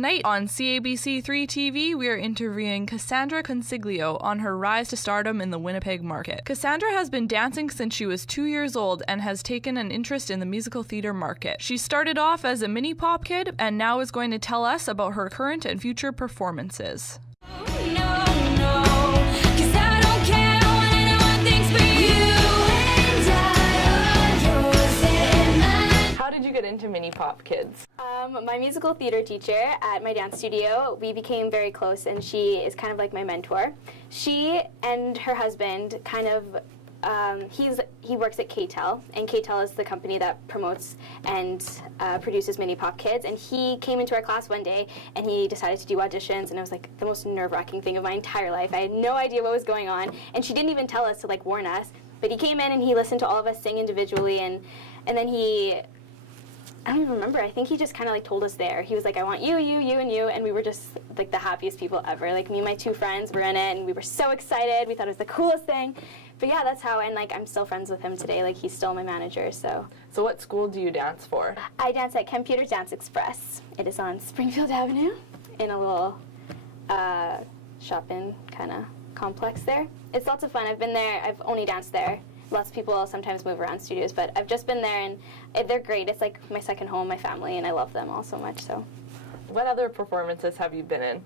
Tonight on CABC3 TV, we are interviewing Cassandra Consiglio on her rise to stardom in the Winnipeg market. Cassandra has been dancing since she was 2 years old and has taken an interest in the musical theater market. She started off as a mini pop kid and now is going to tell us about her current and future performances. How did you get into mini pop kids? My musical theater teacher at my dance studio, we became very close, and she is kind of like my mentor. She and her husband kind of, he works at KTEL, and KTEL is the company that promotes and produces mini pop kids, and he came into our class one day and he decided to do auditions, and it was like the most nerve-wracking thing of my entire life. I had no idea what was going on, and she didn't even tell us to like warn us, but he came in and he listened to all of us sing individually, and then I don't even remember. I think he just kind of like told us there. He was like, I want you, you, you, and you, and we were just like the happiest people ever. Like me and my two friends were in it, and we were so excited. We thought it was the coolest thing. But yeah, that's how, and like I'm still friends with him today. Like he's still my manager, so. So what school do you dance for? I dance at Computer Dance Express. It is on Springfield Avenue in a little shopping kind of complex there. It's lots of fun. I've been there. I've only danced there. Lots of people sometimes move around studios, but I've just been there, and they're great. It's like my second home, my family, and I love them all so much. So, what other performances have you been in?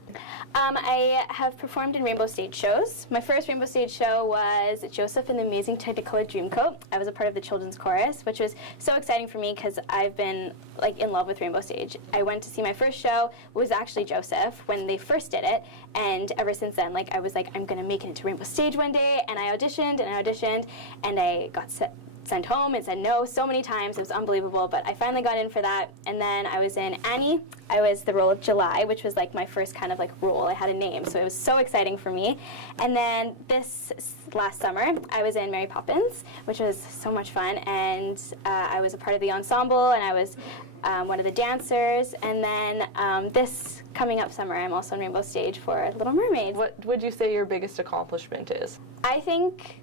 I have performed in Rainbow Stage shows. My first Rainbow Stage show was Joseph and the Amazing Technicolor Dreamcoat. I was a part of the children's chorus, which was so exciting for me because I've been like in love with Rainbow Stage. I went to see my first show was actually Joseph when they first did it, and ever since then, like I was like, I'm gonna make it into Rainbow Stage one day, and I auditioned and I auditioned, and I got sent home and said no so many times. It was unbelievable, but I finally got in for that. And then I was in Annie. I was the role of July, which was like my first kind of like role. I had a name, so it was so exciting for me. And then this last summer, I was in Mary Poppins, which was so much fun. And I was a part of the ensemble, and I was one of the dancers. And then this coming up summer, I'm also on Rainbow Stage for Little Mermaid. What would you say your biggest accomplishment is? I think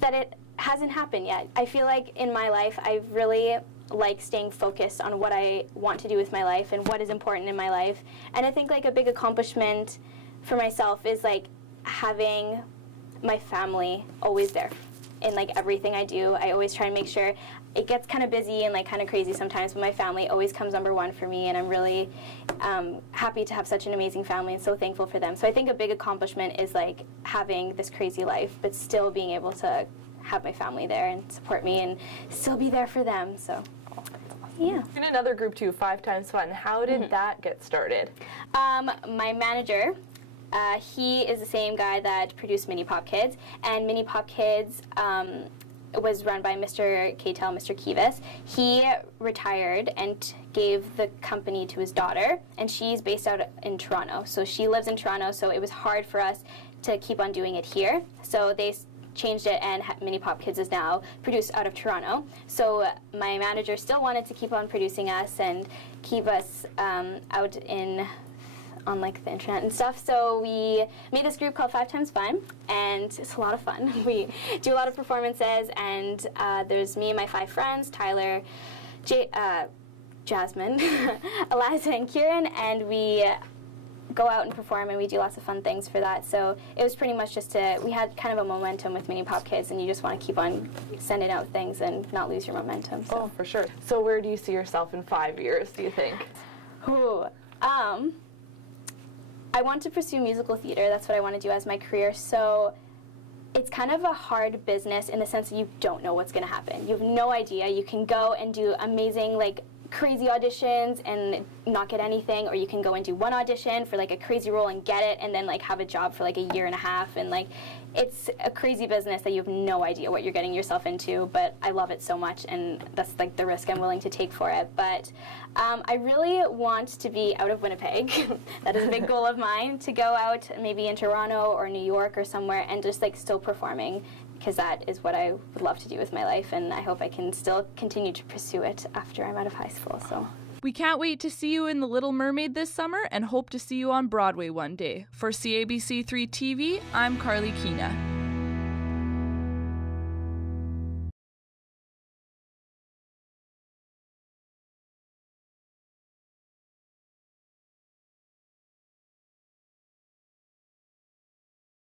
that it hasn't happened yet. I feel like in my life, I've really liked staying focused on what I want to do with my life and what is important in my life. And I think like a big accomplishment for myself is like having my family always there in like everything I do. I always try and make sure it gets kind of busy and like kind of crazy sometimes, but my family always comes number one for me, and I'm really happy to have such an amazing family and so thankful for them. So I think a big accomplishment is like having this crazy life, but still being able to have my family there and support me and still be there for them. So yeah. In another group too, 5 Times Fun. How did that get started? My manager, he is the same guy that produced Mini Pop Kids, and Mini Pop Kids was run by Mr. KTEL, Mr. Kivas. He retired and gave the company to his daughter, and she's based out in Toronto. So she lives in Toronto, so it was hard for us to keep on doing it here. So they changed it, and Mini Pop Kids is now produced out of Toronto. So my manager still wanted to keep on producing us and keep us out on like the internet and stuff. So we made this group called 5 Times Fun, and it's a lot of fun. We do a lot of performances, and there's me and my 5 friends, Tyler, Jasmine, Eliza, and Kieran, and we go out and perform, and we do lots of fun things for that. So it was pretty much just we had kind of a momentum with Mini Pop Kids, and you just want to keep on sending out things and not lose your momentum. So. Oh, for sure. So where do you see yourself in 5 years, do you think? Ooh, I want to pursue musical theater. That's what I want to do as my career. So it's kind of a hard business in the sense that you don't know what's going to happen. You have no idea. You can go and do amazing, like, crazy auditions and not get anything, or you can go and do one audition for like a crazy role and get it, and then like have a job for like a year and a half, and like it's a crazy business that you have no idea what you're getting yourself into. But I love it so much, and that's like the risk I'm willing to take for it. But I really want to be out of Winnipeg. That is a big goal of mine, to go out maybe in Toronto or New York or somewhere and just like still performing, because that is what I would love to do with my life, and I hope I can still continue to pursue it after I'm out of high school. So we can't wait to see you in The Little Mermaid this summer, and hope to see you on Broadway one day. For CABC3 TV, I'm Carly Keena.